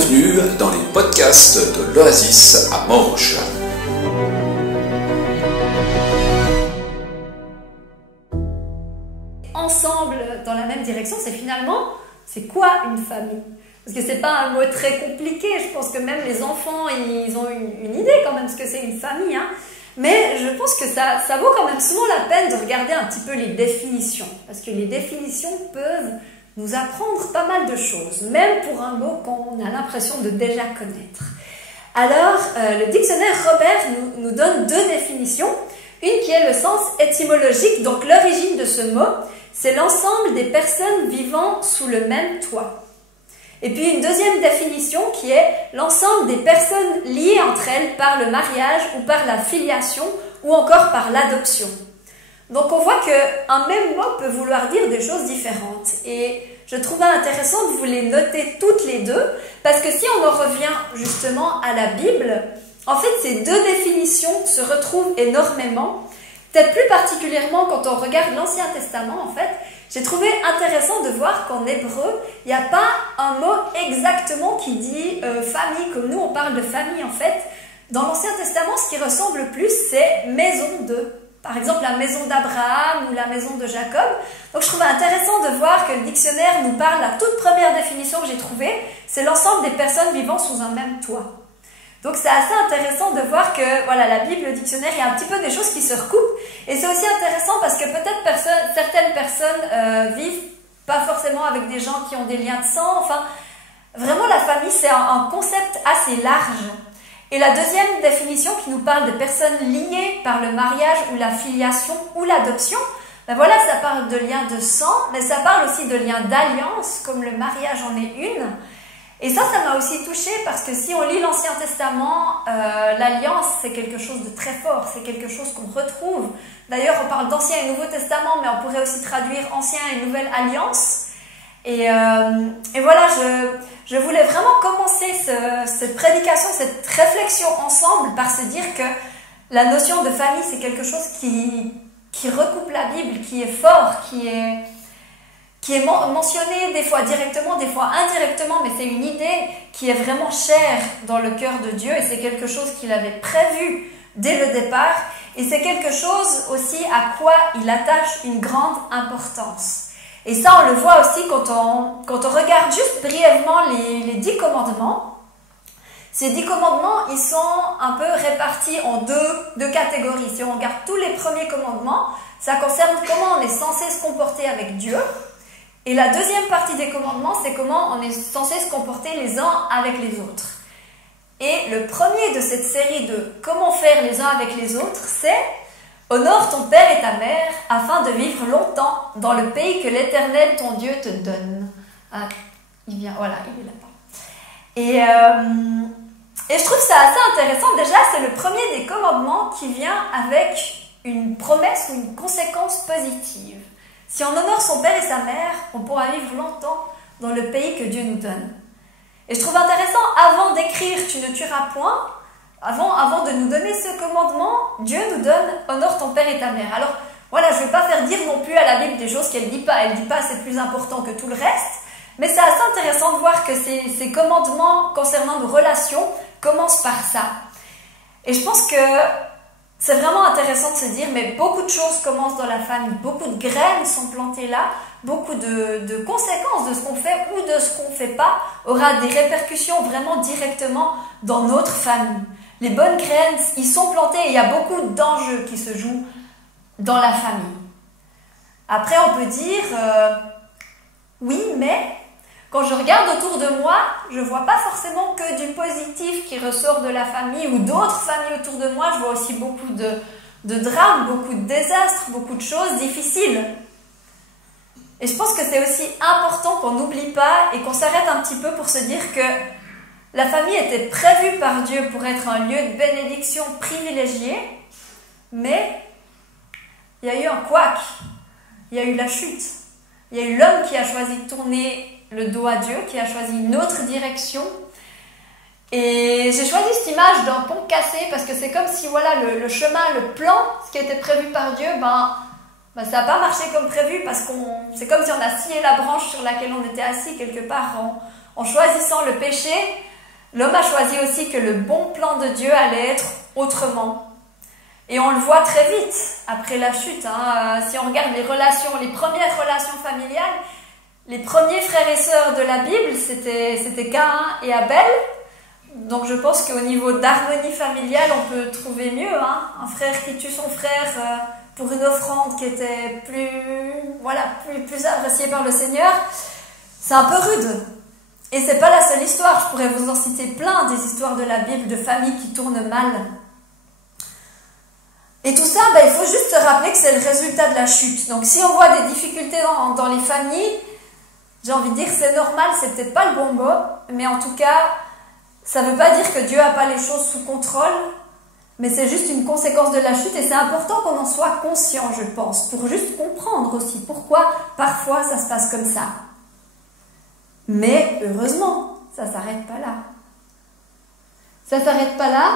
Bienvenue dans les podcasts de l'Oasis à Morges. Ensemble dans la même direction, c'est quoi une famille? Parce que c'est pas un mot très compliqué, je pense que même les enfants, ils ont une idée quand même ce que c'est une famille, hein. Mais je pense que ça vaut quand même souvent la peine de regarder un petit peu les définitions, parce que les définitions peuvent nous apprendre pas mal de choses, même pour un mot qu'on a l'impression de déjà connaître. Alors, le dictionnaire Robert nous donne deux définitions, une qui est le sens étymologique, donc l'origine de ce mot, c'est l'ensemble des personnes vivant sous le même toit. Et puis une deuxième définition qui est l'ensemble des personnes liées entre elles par le mariage ou par la filiation ou encore par l'adoption. Donc on voit qu'un même mot peut vouloir dire des choses différentes. Et je trouvais intéressant de vous les noter toutes les deux, parce que si on en revient justement à la Bible, en fait ces deux définitions se retrouvent énormément. Peut-être plus particulièrement quand on regarde l'Ancien Testament, en fait, j'ai trouvé intéressant de voir qu'en hébreu, il n'y a pas un mot exactement qui dit famille, comme nous on parle de famille en fait. Dans l'Ancien Testament, ce qui ressemble le plus, c'est maison de. Par exemple, la maison d'Abraham ou la maison de Jacob. Donc je trouvais intéressant de voir que le dictionnaire nous parle, la toute première définition que j'ai trouvée, c'est l'ensemble des personnes vivant sous un même toit. Donc c'est assez intéressant de voir que voilà, la Bible, le dictionnaire, il y a un petit peu des choses qui se recoupent. Et c'est aussi intéressant parce que peut-être certaines personnes vivent pas forcément avec des gens qui ont des liens de sang. Enfin, vraiment la famille, c'est un concept assez large. Et la deuxième définition qui nous parle de personnes liées par le mariage ou la filiation ou l'adoption, ben voilà, ça parle de liens de sang, mais ça parle aussi de liens d'alliance, comme le mariage en est une. Et ça m'a aussi touchée parce que si on lit l'Ancien Testament, l'alliance c'est quelque chose de très fort, c'est quelque chose qu'on retrouve. D'ailleurs, on parle d'Ancien et Nouveau Testament, mais on pourrait aussi traduire Ancien et Nouvelle Alliance. Et voilà, je voulais vraiment commencer cette prédication, cette réflexion ensemble par se dire que la notion de famille, c'est quelque chose qui recoupe la Bible, qui est fort, qui est mentionné des fois directement, des fois indirectement, mais c'est une idée qui est vraiment chère dans le cœur de Dieu et c'est quelque chose qu'il avait prévu dès le départ et c'est quelque chose aussi à quoi il attache une grande importance. Et ça, on le voit aussi quand on regarde juste brièvement les 10 commandements. Ces 10 commandements, ils sont un peu répartis en deux catégories. Si on regarde tous les premiers commandements, ça concerne comment on est censé se comporter avec Dieu. Et la deuxième partie des commandements, c'est comment on est censé se comporter les uns avec les autres. Et le premier de cette série de comment faire les uns avec les autres, c'est « Honore ton père et ta mère afin de vivre longtemps dans le pays que l'Éternel ton Dieu te donne. » Ah, il est là-bas. Et je trouve ça assez intéressant. Déjà, c'est le premier des commandements qui vient avec une promesse ou une conséquence positive. Si on honore son père et sa mère, on pourra vivre longtemps dans le pays que Dieu nous donne. Et je trouve intéressant, avant d'écrire « Tu ne tueras point », avant de nous donner ce commandement, Dieu nous donne « Honore ton père et ta mère ». Alors voilà, je ne vais pas faire dire non plus à la Bible des choses qu'elle ne dit pas. Elle ne dit pas c'est plus important que tout le reste. Mais c'est assez intéressant de voir que ces commandements concernant nos relations commencent par ça. Et je pense que c'est vraiment intéressant de se dire, mais beaucoup de choses commencent dans la famille, beaucoup de graines sont plantées là, beaucoup de conséquences de ce qu'on fait ou de ce qu'on ne fait pas aura des répercussions vraiment directement dans notre famille. Les bonnes graines, ils sont plantées et il y a beaucoup d'enjeux qui se jouent dans la famille. Après, on peut dire, oui, mais quand je regarde autour de moi, je ne vois pas forcément que du positif qui ressort de la famille ou d'autres familles autour de moi. Je vois aussi beaucoup de drames, beaucoup de désastres, beaucoup de choses difficiles. Et je pense que c'est aussi important qu'on n'oublie pas et qu'on s'arrête un petit peu pour se dire que la famille était prévue par Dieu pour être un lieu de bénédiction privilégié, mais il y a eu un couac, il y a eu la chute, il y a eu l'homme qui a choisi de tourner le dos à Dieu, qui a choisi une autre direction. Et j'ai choisi cette image d'un pont cassé parce que c'est comme si voilà, le chemin, le plan, ce qui était prévu par Dieu, ça n'a pas marché comme prévu parce que c'est comme si on a scié la branche sur laquelle on était assis quelque part en choisissant le péché. l'homme a choisi aussi que le bon plan de Dieu allait être autrement. Et on le voit très vite après la chute. Si on regarde les premières relations familiales, les premiers frères et sœurs de la Bible, c'était Caïn et Abel. Donc je pense qu'au niveau d'harmonie familiale, on peut trouver mieux. Un frère qui tue son frère pour une offrande qui était plus appréciée par le Seigneur, c'est un peu rude. Et c'est pas la seule histoire, je pourrais vous en citer plein des histoires de la Bible, de familles qui tournent mal. Et tout ça, il faut juste se rappeler que c'est le résultat de la chute. Donc si on voit des difficultés dans les familles, j'ai envie de dire que c'est normal, c'est peut-être pas le bon mot, mais en tout cas, ça ne veut pas dire que Dieu n'a pas les choses sous contrôle, mais c'est juste une conséquence de la chute et c'est important qu'on en soit conscient, je pense, pour juste comprendre aussi pourquoi parfois ça se passe comme ça. Mais heureusement, ça ne s'arrête pas là. Ça ne s'arrête pas là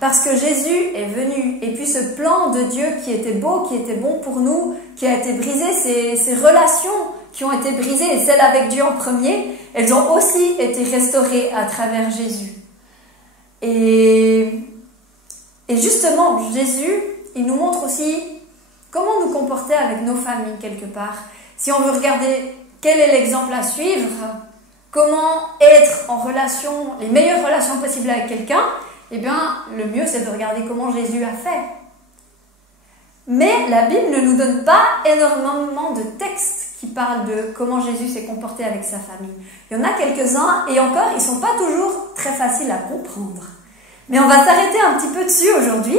parce que Jésus est venu. Et puis ce plan de Dieu qui était beau, qui était bon pour nous, qui a été brisé, ces relations qui ont été brisées, et celles avec Dieu en premier, elles ont aussi été restaurées à travers Jésus. Et justement, Jésus, il nous montre aussi comment nous comporter avec nos familles quelque part. Si on veut regarder quel est l'exemple à suivre, comment être en relation, les meilleures relations possibles avec quelqu'un, eh bien, le mieux c'est de regarder comment Jésus a fait. Mais la Bible ne nous donne pas énormément de textes qui parlent de comment Jésus s'est comporté avec sa famille. Il y en a quelques-uns, et encore, ils ne sont pas toujours très faciles à comprendre. Mais on va s'arrêter un petit peu dessus aujourd'hui.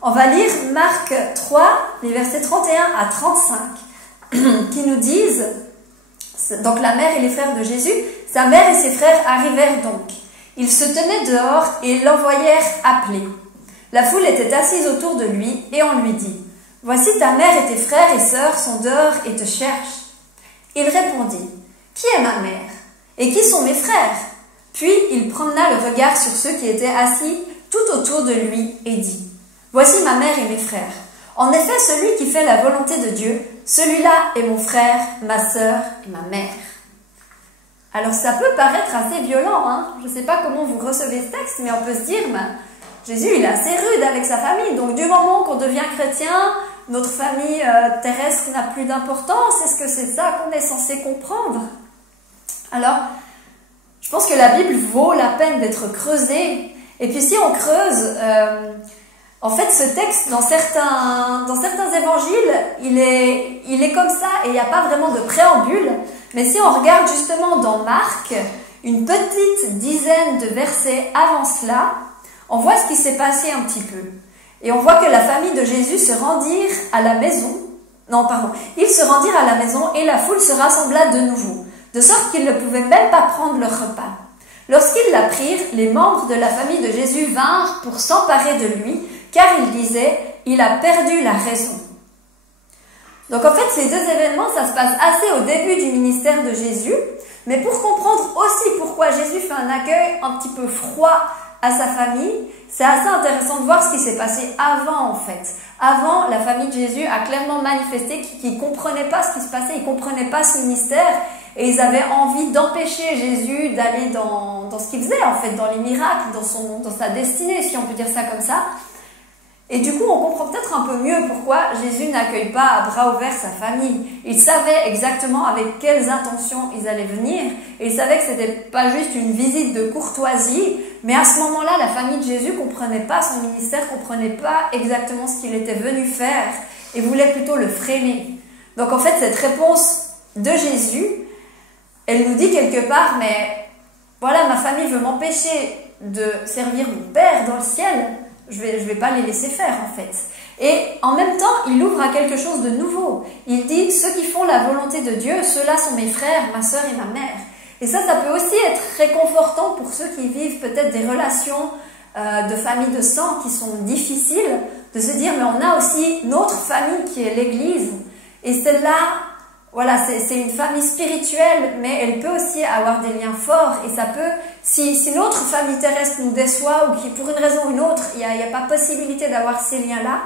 On va lire Marc 3, les versets 31 à 35, qui nous disent, donc la mère et les frères de Jésus, sa mère et ses frères arrivèrent donc. Ils se tenaient dehors et l'envoyèrent appeler. La foule était assise autour de lui et on lui dit, « Voici ta mère et tes frères et sœurs sont dehors et te cherchent. » Il répondit, « Qui est ma mère? Et qui sont mes frères? » Puis il promena le regard sur ceux qui étaient assis tout autour de lui et dit, « Voici ma mère et mes frères. En effet, celui qui fait la volonté de Dieu, celui-là est mon frère, ma sœur et ma mère. » Alors ça peut paraître assez violent, Je ne sais pas comment vous recevez ce texte, mais on peut se dire, Jésus il est assez rude avec sa famille, donc du moment qu'on devient chrétien, notre famille terrestre n'a plus d'importance. Est-ce que c'est ça qu'on est censé comprendre? Alors, je pense que la Bible vaut la peine d'être creusée. Et puis si on creuse, en fait ce texte dans certains évangiles, il est comme ça et il n'y a pas vraiment de préambule. Mais si on regarde justement dans Marc, une petite dizaine de versets avant cela, on voit ce qui s'est passé un petit peu. Et on voit que la famille de Jésus se rendirent à la maison. Ils se rendirent à la maison et la foule se rassembla de nouveau, de sorte qu'ils ne pouvaient même pas prendre leur repas. Lorsqu'ils l'apprirent, les membres de la famille de Jésus vinrent pour s'emparer de lui, car ils disaient, « Il a perdu la raison. » Donc en fait, ces deux événements, ça se passe assez au début du ministère de Jésus, mais pour comprendre aussi pourquoi Jésus fait un accueil un petit peu froid à sa famille, c'est assez intéressant de voir ce qui s'est passé avant en fait. Avant, la famille de Jésus a clairement manifesté qu'ils ne comprenaient pas ce qui se passait, ils ne comprenaient pas ce ministère et ils avaient envie d'empêcher Jésus d'aller dans ce qu'il faisait en fait, dans les miracles, dans sa destinée, si on peut dire ça comme ça. Et du coup, on comprend peut-être un peu mieux pourquoi Jésus n'accueille pas à bras ouverts sa famille. Il savait exactement avec quelles intentions ils allaient venir. Et il savait que ce n'était pas juste une visite de courtoisie. Mais à ce moment-là, la famille de Jésus ne comprenait pas son ministère, ne comprenait pas exactement ce qu'il était venu faire et voulait plutôt le freiner. Donc en fait, cette réponse de Jésus, elle nous dit quelque part, mais voilà, ma famille veut m'empêcher de servir mon Père dans le ciel. Je vais pas les laisser faire en fait. Et en même temps, il ouvre à quelque chose de nouveau. Il dit, ceux qui font la volonté de Dieu, ceux-là sont mes frères, ma sœur et ma mère. Et ça peut aussi être réconfortant pour ceux qui vivent peut-être des relations de famille de sang qui sont difficiles, de se dire, mais on a aussi notre famille qui est l'Église. Et celle-là, voilà, c'est une famille spirituelle, mais elle peut aussi avoir des liens forts. Et ça peut, si notre famille terrestre nous déçoit ou qui, pour une raison ou une autre, il n'y a pas possibilité d'avoir ces liens-là,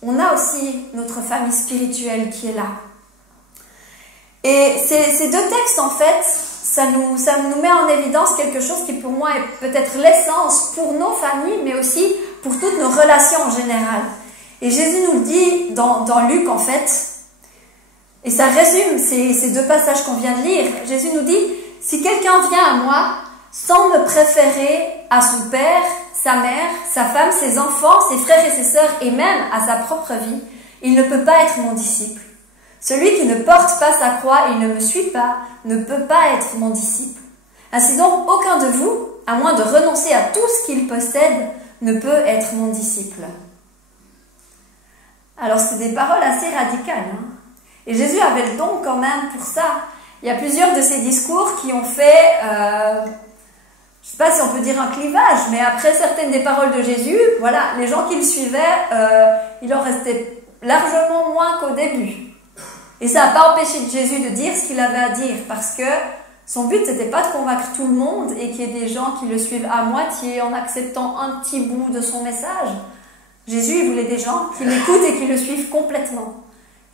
on a aussi notre famille spirituelle qui est là. Et ces deux textes, en fait, ça nous met en évidence quelque chose qui pour moi est peut-être l'essence pour nos familles, mais aussi pour toutes nos relations en général. Et Jésus nous le dit dans Luc en fait, et ça résume ces deux passages qu'on vient de lire. Jésus nous dit, si quelqu'un vient à moi sans me préférer à son père, sa mère, sa femme, ses enfants, ses frères et ses sœurs, et même à sa propre vie, il ne peut pas être mon disciple. Celui qui ne porte pas sa croix et ne me suit pas, ne peut pas être mon disciple. Ainsi donc, aucun de vous, à moins de renoncer à tout ce qu'il possède, ne peut être mon disciple. Alors, c'est des paroles assez radicales, hein. Et Jésus avait le don quand même pour ça. Il y a plusieurs de ses discours qui ont fait, je ne sais pas si on peut dire un clivage, mais après certaines des paroles de Jésus, voilà, les gens qui le suivaient, il en restait largement moins qu'au début. Et ça n'a pas empêché Jésus de dire ce qu'il avait à dire, parce que son but, c'était pas de convaincre tout le monde et qu'il y ait des gens qui le suivent à moitié en acceptant un petit bout de son message. Jésus, il voulait des gens qui l'écoutent et qui le suivent complètement.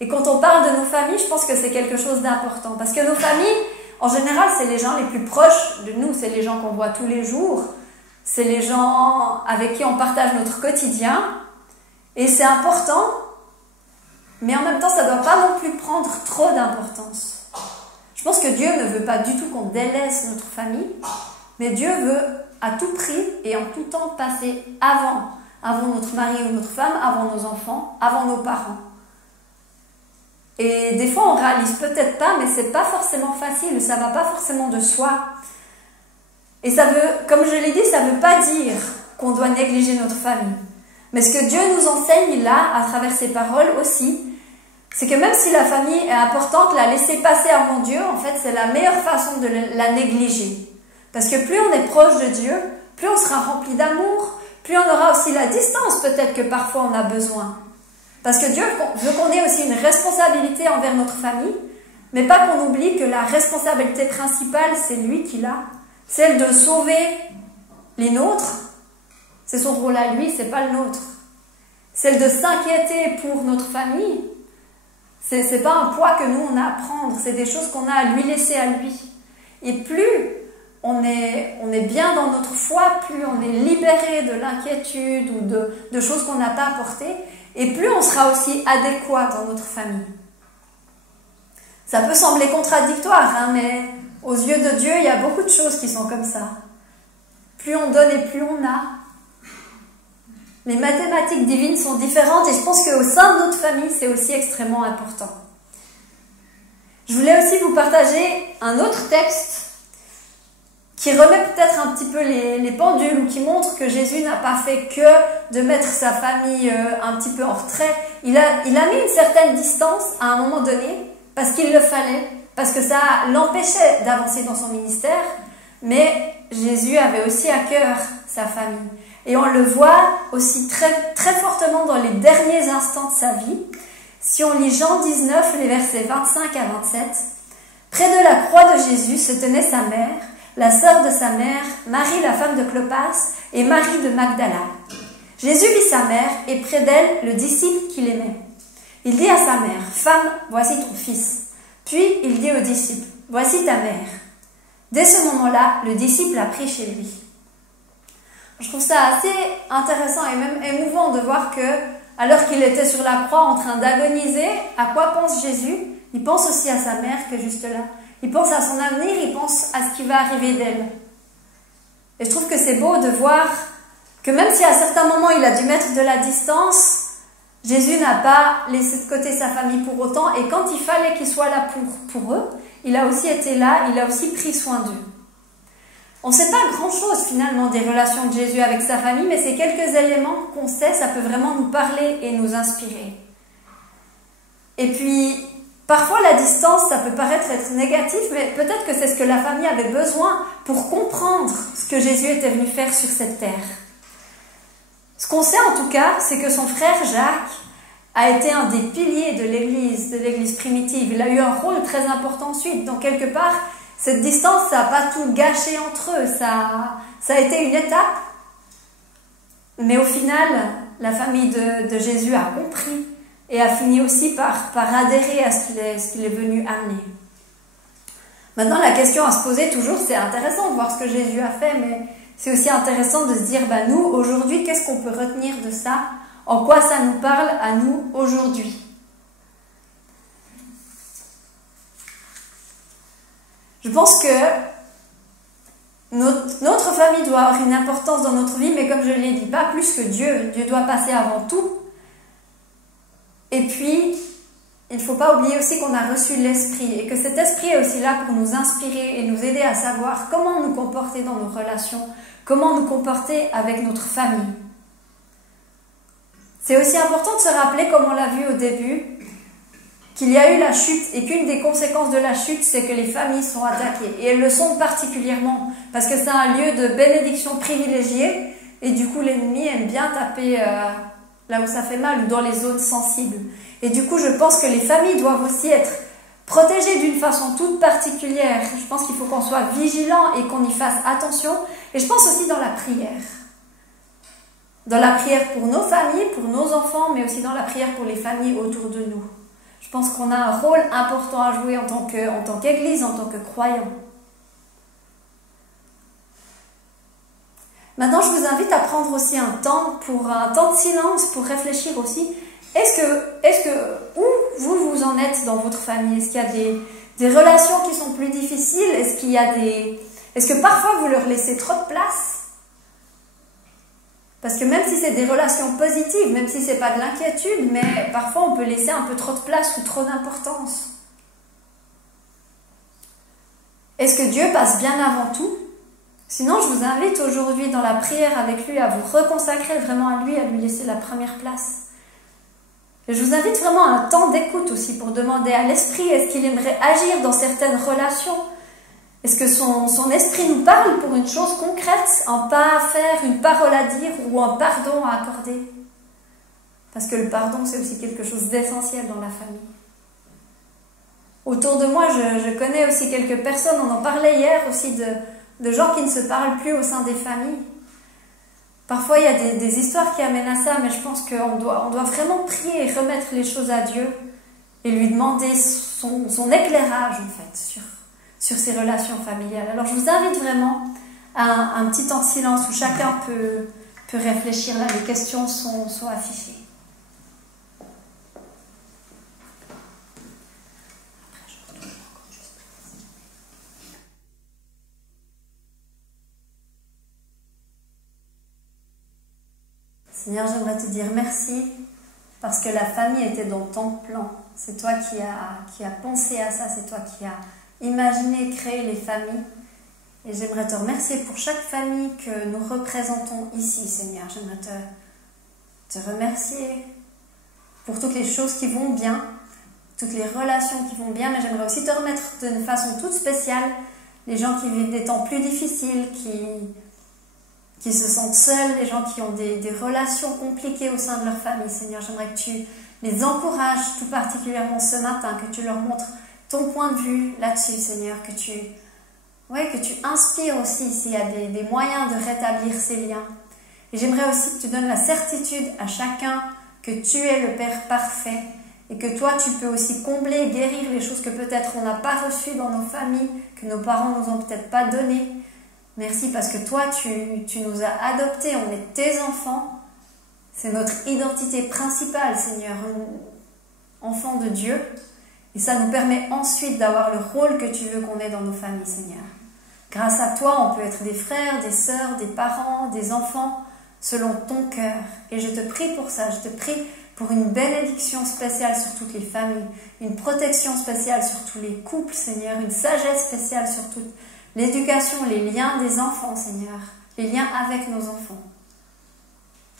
Et quand on parle de nos familles, je pense que c'est quelque chose d'important. Parce que nos familles, en général, c'est les gens les plus proches de nous. C'est les gens qu'on voit tous les jours. C'est les gens avec qui on partage notre quotidien. Et c'est important. Mais en même temps, ça ne doit pas non plus prendre trop d'importance. Je pense que Dieu ne veut pas du tout qu'on délaisse notre famille. Mais Dieu veut à tout prix et en tout temps passer avant notre mari ou notre femme, avant nos enfants, avant nos parents. Et des fois, on réalise peut-être pas, mais c'est pas forcément facile, ça va pas forcément de soi. Et ça veut, comme je l'ai dit, ça veut pas dire qu'on doit négliger notre famille. Mais ce que Dieu nous enseigne là, à travers ses paroles aussi, c'est que même si la famille est importante, la laisser passer avant Dieu, en fait, c'est la meilleure façon de la négliger. Parce que plus on est proche de Dieu, plus on sera rempli d'amour, plus on aura aussi la distance peut-être que parfois on a besoin. Parce que Dieu veut qu'on ait aussi une responsabilité envers notre famille, mais pas qu'on oublie que la responsabilité principale, c'est lui qui l'a. Celle de sauver les nôtres, c'est son rôle à lui, c'est pas le nôtre. Celle de s'inquiéter pour notre famille, c'est pas un poids que nous on a à prendre, c'est des choses qu'on a à lui laisser à lui. Et plus on est bien dans notre foi, plus on est libéré de l'inquiétude ou de choses qu'on n'a pas apportées, et plus on sera aussi adéquat dans notre famille. Ça peut sembler contradictoire, hein, mais aux yeux de Dieu, il y a beaucoup de choses qui sont comme ça. Plus on donne et plus on a. Les mathématiques divines sont différentes et je pense qu'au sein de notre famille, c'est aussi extrêmement important. Je voulais aussi vous partager un autre texte qui remet peut-être un petit peu les pendules ou qui montre que Jésus n'a pas fait que de mettre sa famille un petit peu en retrait. Il a mis une certaine distance à un moment donné parce qu'il le fallait, parce que ça l'empêchait d'avancer dans son ministère, mais Jésus avait aussi à cœur sa famille. Et on le voit aussi très, très fortement dans les derniers instants de sa vie. Si on lit Jean 19, les versets 25 à 27, près de la croix de Jésus se tenait sa mère, la sœur de sa mère, Marie la femme de Clopas et Marie de Magdala. Jésus vit sa mère et près d'elle le disciple qu'il aimait. Il dit à sa mère, « Femme, voici ton fils. » Puis il dit au disciple, « Voici ta mère. » Dès ce moment-là, le disciple a pris chez lui. Je trouve ça assez intéressant et même émouvant de voir que, alors qu'il était sur la croix en train d'agoniser, à quoi pense Jésus? Il pense aussi à sa mère qui est juste là. Il pense à son avenir, il pense à ce qui va arriver d'elle. Et je trouve que c'est beau de voir que même si à certains moments il a dû mettre de la distance, Jésus n'a pas laissé de côté sa famille pour autant. Et quand il fallait qu'il soit là pour eux, il a aussi été là, il a aussi pris soin d'eux. On ne sait pas grand-chose finalement des relations de Jésus avec sa famille, mais ces quelques éléments qu'on sait, ça peut vraiment nous parler et nous inspirer. Et puis, parfois la distance, ça peut paraître être négatif, mais peut-être que c'est ce que la famille avait besoin pour comprendre ce que Jésus était venu faire sur cette terre. Ce qu'on sait en tout cas, c'est que son frère Jacques a été un des piliers de l'église primitive. Il a eu un rôle très important ensuite. Donc quelque part, cette distance, ça n'a pas tout gâché entre eux. Ça a été une étape. Mais au final, la famille de Jésus a compris et a fini aussi par adhérer à ce qu'il est venu amener. Maintenant, la question à se poser toujours, c'est intéressant de voir ce que Jésus a fait, mais c'est aussi intéressant de se dire, nous, aujourd'hui, qu'est-ce qu'on peut retenir de ça? En quoi ça nous parle à nous aujourd'hui? Je pense que notre famille doit avoir une importance dans notre vie, mais comme je l'ai dit, pas plus que Dieu. Dieu doit passer avant tout. Et puis, il ne faut pas oublier aussi qu'on a reçu l'Esprit et que cet Esprit est aussi là pour nous inspirer et nous aider à savoir comment nous comporter dans nos relations, comment nous comporter avec notre famille. C'est aussi important de se rappeler, comme on l'a vu au début, qu'il y a eu la chute et qu'une des conséquences de la chute, c'est que les familles sont attaquées. Et elles le sont particulièrement parce que c'est un lieu de bénédiction privilégiée et du coup l'ennemi aime bien taper là où ça fait mal ou dans les zones sensibles. Et du coup, je pense que les familles doivent aussi être protégées d'une façon toute particulière. Je pense qu'il faut qu'on soit vigilant et qu'on y fasse attention. Et je pense aussi dans la prière. Dans la prière pour nos familles, pour nos enfants, mais aussi dans la prière pour les familles autour de nous. Je pense qu'on a un rôle important à jouer en tant qu'Église, en tant que croyants. Maintenant, je vous invite à prendre aussi un temps de silence pour réfléchir aussi. Où vous en êtes dans votre famille? Est-ce qu'il y a des relations qui sont plus difficiles? Est-ce que parfois vous leur laissez trop de place? Parce que même si c'est des relations positives, même si c'est pas de l'inquiétude, mais parfois on peut laisser un peu trop de place ou trop d'importance. Est-ce que Dieu passe bien avant tout? Sinon, je vous invite aujourd'hui dans la prière avec lui à vous reconsacrer vraiment à lui laisser la première place. Et je vous invite vraiment à un temps d'écoute aussi pour demander à l'Esprit, est-ce qu'il aimerait agir dans certaines relations? Est-ce que son esprit nous parle pour une chose concrète, un pas à faire, une parole à dire ou un pardon à accorder? Parce que le pardon, c'est aussi quelque chose d'essentiel dans la famille. Autour de moi, je connais aussi quelques personnes, on en parlait hier aussi, de gens qui ne se parlent plus au sein des familles. Parfois, il y a des histoires qui amènent à ça, mais je pense qu'on doit vraiment prier et remettre les choses à Dieu et lui demander son éclairage, en fait, sur ces relations familiales. Alors, je vous invite vraiment à un petit temps de silence où chacun peut réfléchir. Là, les questions sont affichées. Seigneur, j'aimerais te dire merci parce que la famille était dans ton plan. C'est toi qui as pensé à ça, c'est toi qui as imaginé, créé les familles. Et j'aimerais te remercier pour chaque famille que nous représentons ici, Seigneur. J'aimerais te remercier pour toutes les choses qui vont bien, toutes les relations qui vont bien, mais j'aimerais aussi te remettre d'une façon toute spéciale les gens qui vivent des temps plus difficiles, qui se sentent seuls, les gens qui ont des relations compliquées au sein de leur famille. Seigneur, j'aimerais que tu les encourages tout particulièrement ce matin, que tu leur montres ton point de vue là-dessus, Seigneur, que tu inspires aussi s'il y a des moyens de rétablir ces liens. Et j'aimerais aussi que tu donnes la certitude à chacun que tu es le Père parfait et que toi, tu peux aussi combler et guérir les choses que peut-être on n'a pas reçues dans nos familles, que nos parents nous ont peut-être pas données. Merci parce que toi, tu nous as adoptés, on est tes enfants. C'est notre identité principale, Seigneur, enfant de Dieu. Et ça nous permet ensuite d'avoir le rôle que tu veux qu'on ait dans nos familles, Seigneur. Grâce à toi, on peut être des frères, des sœurs, des parents, des enfants, selon ton cœur. Et je te prie pour ça, je te prie pour une bénédiction spéciale sur toutes les familles, une protection spéciale sur tous les couples, Seigneur, une sagesse spéciale sur toute l'éducation, les liens des enfants, Seigneur, les liens avec nos enfants.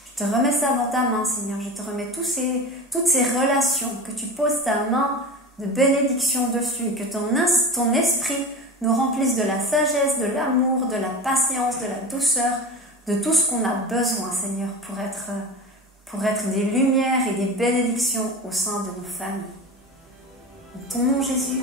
Je te remets ça dans ta main, Seigneur, je te remets toutes ces relations, que tu poses ta main de bénédiction dessus, et que ton esprit nous remplisse de la sagesse, de l'amour, de la patience, de la douceur, de tout ce qu'on a besoin, Seigneur, pour être des lumières et des bénédictions au sein de nos familles. En ton nom, Jésus.